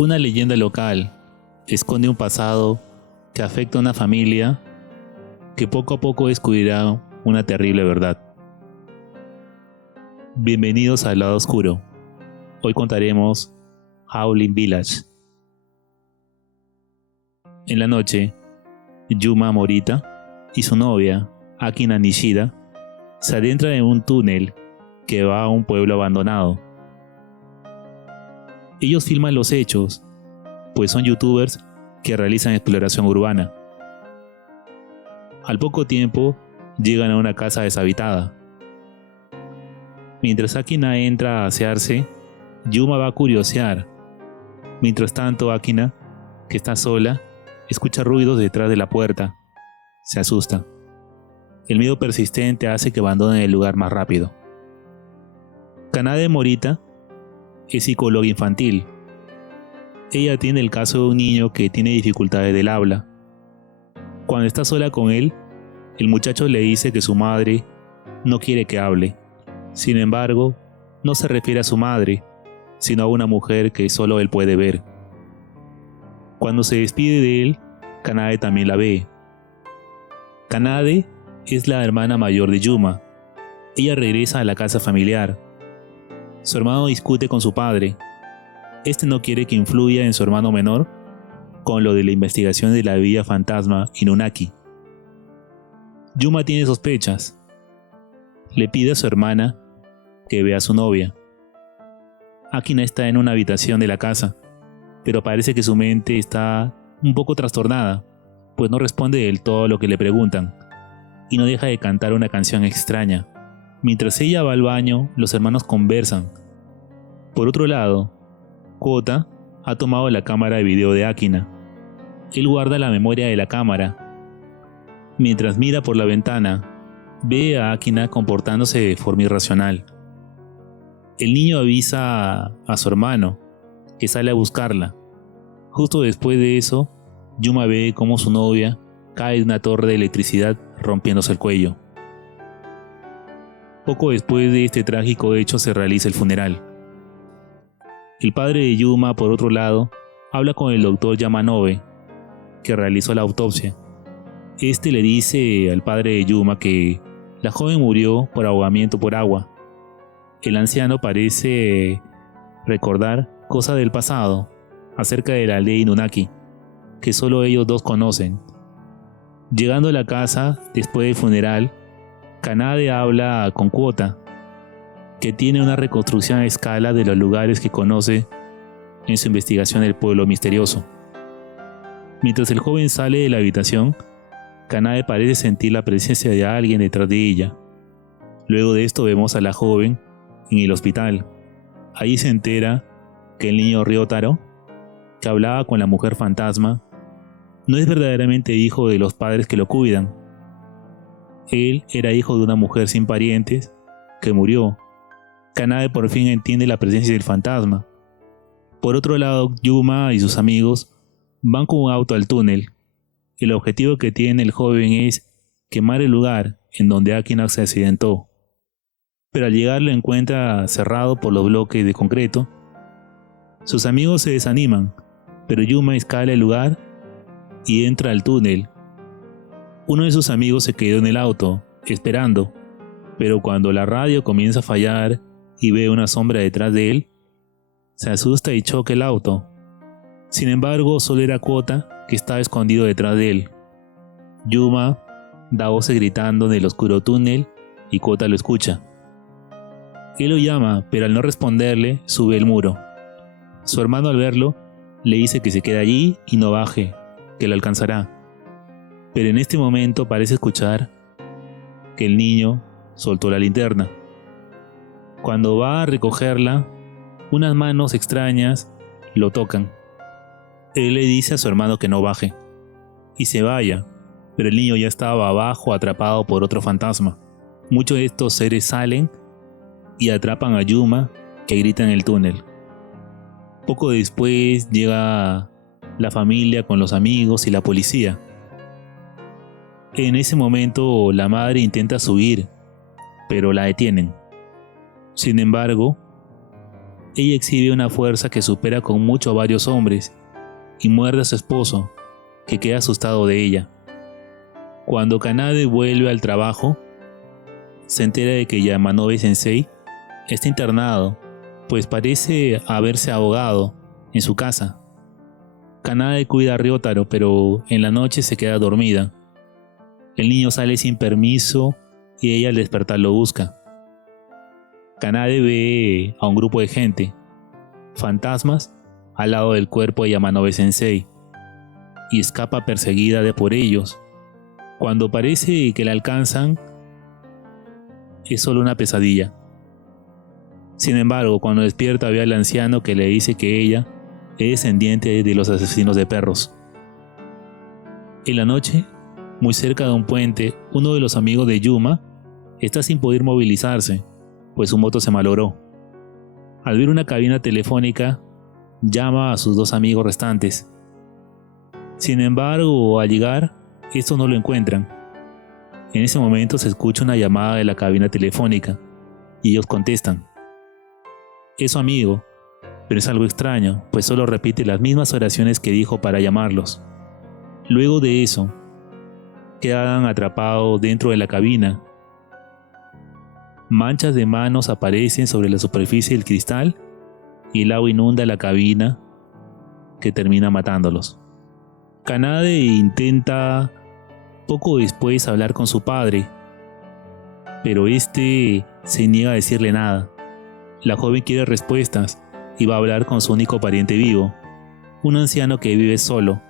Una leyenda local esconde un pasado que afecta a una familia que poco a poco descubrirá una terrible verdad. Bienvenidos al lado oscuro. Hoy contaremos Howling Village. En la noche, Yuma Morita y su novia, Akina Nishida, se adentran en un túnel que va a un pueblo abandonado. Ellos filman los hechos, pues son youtubers que realizan exploración urbana. Al poco tiempo, llegan a una casa deshabitada. Mientras Akina entra a asearse, Yuma va a curiosear. Mientras tanto, Akina, que está sola, escucha ruidos detrás de la puerta. Se asusta. El miedo persistente hace que abandonen el lugar más rápido. Kanade Morita es psicóloga infantil. Ella atiende el caso de un niño que tiene dificultades del habla. Cuando está sola con él, el muchacho le dice que su madre no quiere que hable. Sin embargo, no se refiere a su madre, sino a una mujer que solo él puede ver. Cuando se despide de él, Kanade también la ve. Kanade es la hermana mayor de Yuma. Ella regresa a la casa familiar. Su hermano discute con su padre. Este no quiere que influya en su hermano menor con lo de la investigación de la villa fantasma Inunaki. Yuma tiene sospechas. Le pide a su hermana que vea a su novia. Akina está en una habitación de la casa, pero parece que su mente está un poco trastornada, pues no responde del todo a lo que le preguntan, y no deja de cantar una canción extraña. Mientras ella va al baño, los hermanos conversan. Por otro lado, Kota ha tomado la cámara de video de Akina. Él guarda la memoria de la cámara. Mientras mira por la ventana, ve a Akina comportándose de forma irracional. El niño avisa a su hermano, que sale a buscarla. Justo después de eso, Yuma ve cómo su novia cae de una torre de electricidad rompiéndose el cuello. Poco después de este trágico hecho se realiza el funeral. El padre de Yuma, por otro lado, habla con el doctor Yamanobe, que realizó la autopsia. Este le dice al padre de Yuma que la joven murió por ahogamiento por agua. El anciano parece recordar cosas del pasado acerca de la ley Inunaki, que solo ellos dos conocen. Llegando a la casa, después del funeral, Kanade habla con Kota, que tiene una reconstrucción a escala de los lugares que conoce en su investigación del pueblo misterioso. Mientras el joven sale de la habitación, Kanade parece sentir la presencia de alguien detrás de ella. Luego de esto vemos a la joven en el hospital. Ahí se entera que el niño Ryotaro, que hablaba con la mujer fantasma, no es verdaderamente hijo de los padres que lo cuidan. Él era hijo de una mujer sin parientes que murió. Kanade por fin entiende la presencia del fantasma. Por otro lado, Yuma y sus amigos van con un auto al túnel. El objetivo que tiene el joven es quemar el lugar en donde Akina se accidentó. Pero al llegar lo encuentra cerrado por los bloques de concreto. Sus amigos se desaniman, pero Yuma escala el lugar y entra al túnel. Uno de sus amigos se quedó en el auto, esperando, pero cuando la radio comienza a fallar y ve una sombra detrás de él, se asusta y choca el auto. Sin embargo, solo era Kota, que estaba escondido detrás de él. Yuma da voces gritando en el oscuro túnel y Kota lo escucha. Él lo llama, pero al no responderle, sube el muro. Su hermano, al verlo, le dice que se quede allí y no baje, que lo alcanzará. Pero en este momento parece escuchar que el niño soltó la linterna. Cuando va a recogerla, unas manos extrañas lo tocan. Él le dice a su hermano que no baje y se vaya, pero el niño ya estaba abajo atrapado por otro fantasma. Muchos de estos seres salen y atrapan a Yuma, que grita en el túnel. Poco después llega la familia con los amigos y la policía. En ese momento la madre intenta subir, pero la detienen. Sin embargo, ella exhibe una fuerza que supera con mucho a varios hombres y muerde a su esposo, que queda asustado de ella. Cuando Kanade vuelve al trabajo, se entera de que Yamanobe Sensei está internado, pues parece haberse ahogado en su casa. Kanade cuida a Ryotaro, pero en la noche se queda dormida. El niño sale sin permiso y ella al despertar lo busca. Kanade ve a un grupo de gente, fantasmas, al lado del cuerpo de Yamanobe Sensei, y escapa perseguida por ellos. Cuando parece que la alcanzan, es solo una pesadilla. Sin embargo, cuando despierta ve al anciano que le dice que ella es descendiente de los asesinos de perros. En la noche, muy cerca de un puente, uno de los amigos de Yuma está sin poder movilizarse, pues su moto se malogró. Al ver una cabina telefónica, llama a sus dos amigos restantes. Sin embargo, al llegar, estos no lo encuentran. En ese momento se escucha una llamada de la cabina telefónica y ellos contestan. Es su amigo, pero es algo extraño, pues solo repite las mismas oraciones que dijo para llamarlos. Luego de eso, quedan atrapados dentro de la cabina. Manchas de manos aparecen sobre la superficie del cristal y el agua inunda la cabina, que termina matándolos. Kanade intenta poco después hablar con su padre, pero este se niega a decirle nada. La joven quiere respuestas y va a hablar con su único pariente vivo, un anciano que vive solo.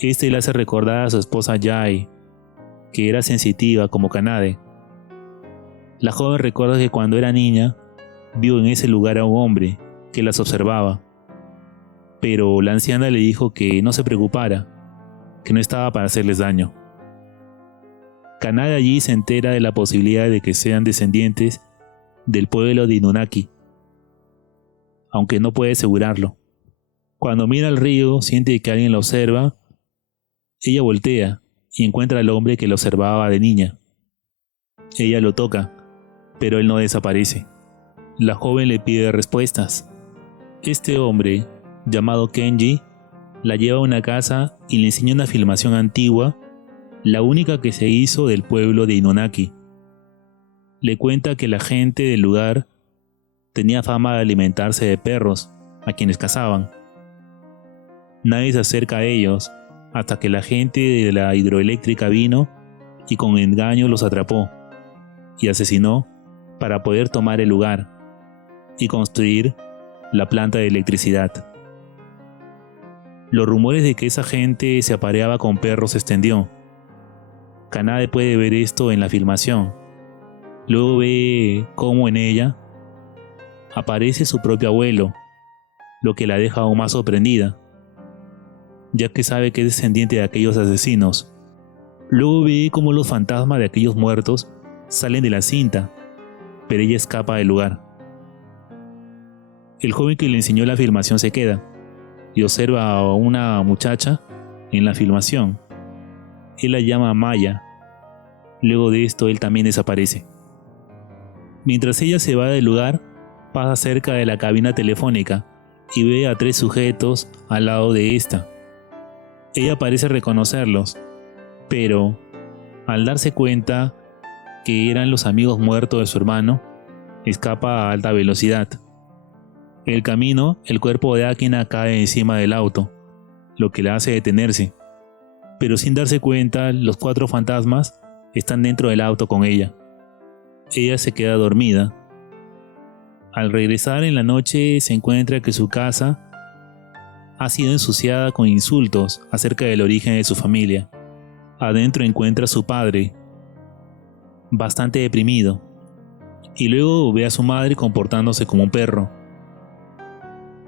Este le hace recordar a su esposa Yae, que era sensitiva como Kanade. La joven recuerda que cuando era niña vio en ese lugar a un hombre que las observaba, pero la anciana le dijo que no se preocupara, que no estaba para hacerles daño. Kanade allí se entera de la posibilidad de que sean descendientes del pueblo de Inunaki, aunque no puede asegurarlo. Cuando mira al río, siente que alguien la observa. Ella voltea y encuentra al hombre que la observaba de niña. Ella lo toca, pero él no desaparece. La joven le pide respuestas. Este hombre, llamado Kenji, la lleva a una casa y le enseña una filmación antigua, la única que se hizo del pueblo de Inunaki. Le cuenta que la gente del lugar tenía fama de alimentarse de perros, a quienes cazaban. Nadie se acerca a ellos hasta que la gente de la hidroeléctrica vino y con engaño los atrapó y asesinó para poder tomar el lugar y construir la planta de electricidad. Los rumores de que esa gente se apareaba con perros se extendió. Kanade puede ver esto en la filmación. Luego ve cómo en ella aparece su propio abuelo, lo que la deja aún más sorprendida, ya que sabe que es descendiente de aquellos asesinos. Luego ve cómo los fantasmas de aquellos muertos salen de la cinta, pero ella escapa del lugar. El joven que le enseñó la filmación se queda y observa a una muchacha en la filmación. Él la llama Maya. Luego de esto él también desaparece. Mientras ella se va del lugar, pasa cerca de la cabina telefónica y ve a 3 sujetos al lado de esta. Ella parece reconocerlos, pero al darse cuenta que eran los amigos muertos de su hermano, escapa a alta velocidad. En el camino, el cuerpo de Akina cae encima del auto, lo que la hace detenerse, pero sin darse cuenta, los 4 fantasmas están dentro del auto con ella. Ella se queda dormida. Al regresar en la noche, se encuentra que su casa ha sido ensuciada con insultos acerca del origen de su familia. Adentro encuentra a su padre, bastante deprimido, y luego ve a su madre comportándose como un perro.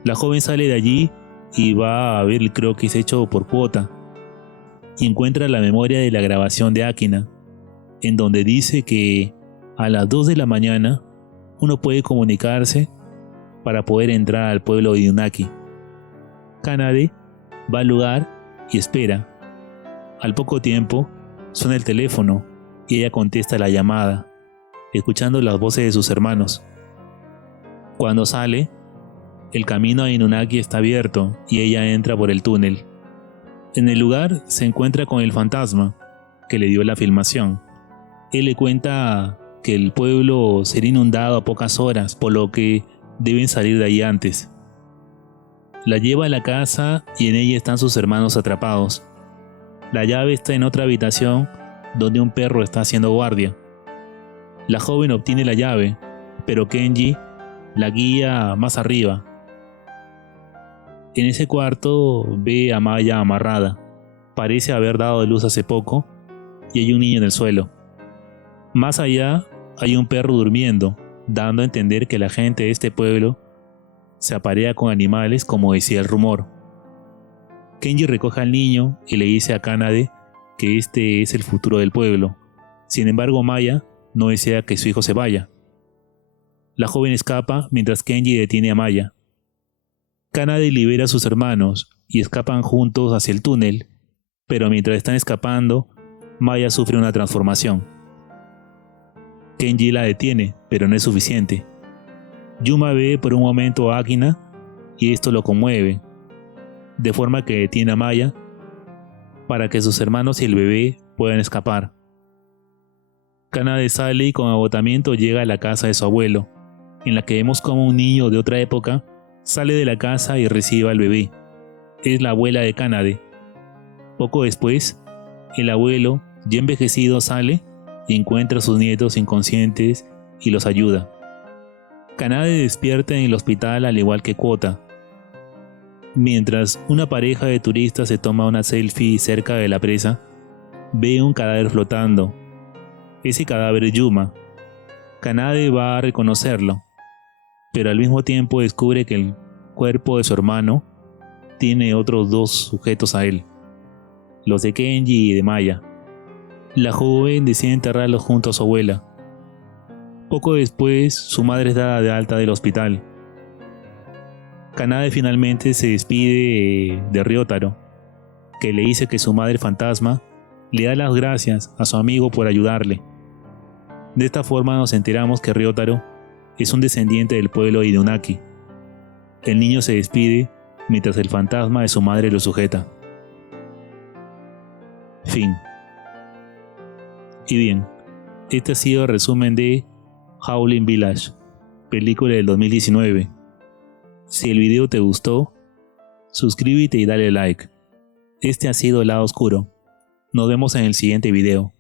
La joven sale de allí y va a ver el croquis hecho por cuota, y encuentra la memoria de la grabación de Akina, en donde dice que a las 2 de la mañana uno puede comunicarse para poder entrar al pueblo de Inunaki. Kanade va al lugar y espera. Al poco tiempo suena el teléfono y ella contesta la llamada, escuchando las voces de sus hermanos. Cuando sale, El camino a Inunaki está abierto y ella entra por el túnel. En el lugar se encuentra con el fantasma que le dio la filmación. Él le cuenta que el pueblo será inundado a pocas horas, por lo que deben salir de ahí antes. La lleva a la casa y en ella están sus hermanos atrapados. La llave está en otra habitación donde un perro está haciendo guardia. La joven obtiene la llave, pero Kenji la guía más arriba. En ese cuarto ve a Maya amarrada. Parece haber dado de luz hace poco y hay un niño en el suelo. Más allá hay un perro durmiendo, dando a entender que la gente de este pueblo se aparea con animales como decía el rumor. Kenji recoge al niño y le dice a Kanade que este es el futuro del pueblo. Sin embargo, Maya no desea que su hijo se vaya. La joven escapa mientras Kenji detiene a Maya. Kanade libera a sus hermanos y escapan juntos hacia el túnel, pero mientras están escapando, Maya sufre una transformación. Kenji la detiene, pero no es suficiente. Yuma ve por un momento a Akina y esto lo conmueve, de forma que detiene a Maya para que sus hermanos y el bebé puedan escapar. Kanade sale y con agotamiento llega a la casa de su abuelo, en la que vemos como un niño de otra época sale de la casa y recibe al bebé. Es la abuela de Kanade. Poco después, el abuelo, ya envejecido, sale y encuentra a sus nietos inconscientes y los ayuda. Kanade despierta en el hospital al igual que Kota. Mientras una pareja de turistas se toma una selfie cerca de la presa, ve un cadáver flotando. Ese cadáver es Yuma. Kanade va a reconocerlo, pero al mismo tiempo descubre que el cuerpo de su hermano tiene otros dos sujetos a él, los de Kenji y de Maya. La joven decide enterrarlos junto a su abuela. Poco después, su madre es dada de alta del hospital. Kanade finalmente se despide de Ryotaro, que le dice que su madre fantasma le da las gracias a su amigo por ayudarle. De esta forma nos enteramos que Ryotaro es un descendiente del pueblo de Inunaki. El niño se despide mientras el fantasma de su madre lo sujeta. Fin. Y bien, este ha sido el resumen de Howling Village, película del 2019. Si el video te gustó, suscríbete y dale like. Este ha sido El Lado Oscuro. Nos vemos en el siguiente video.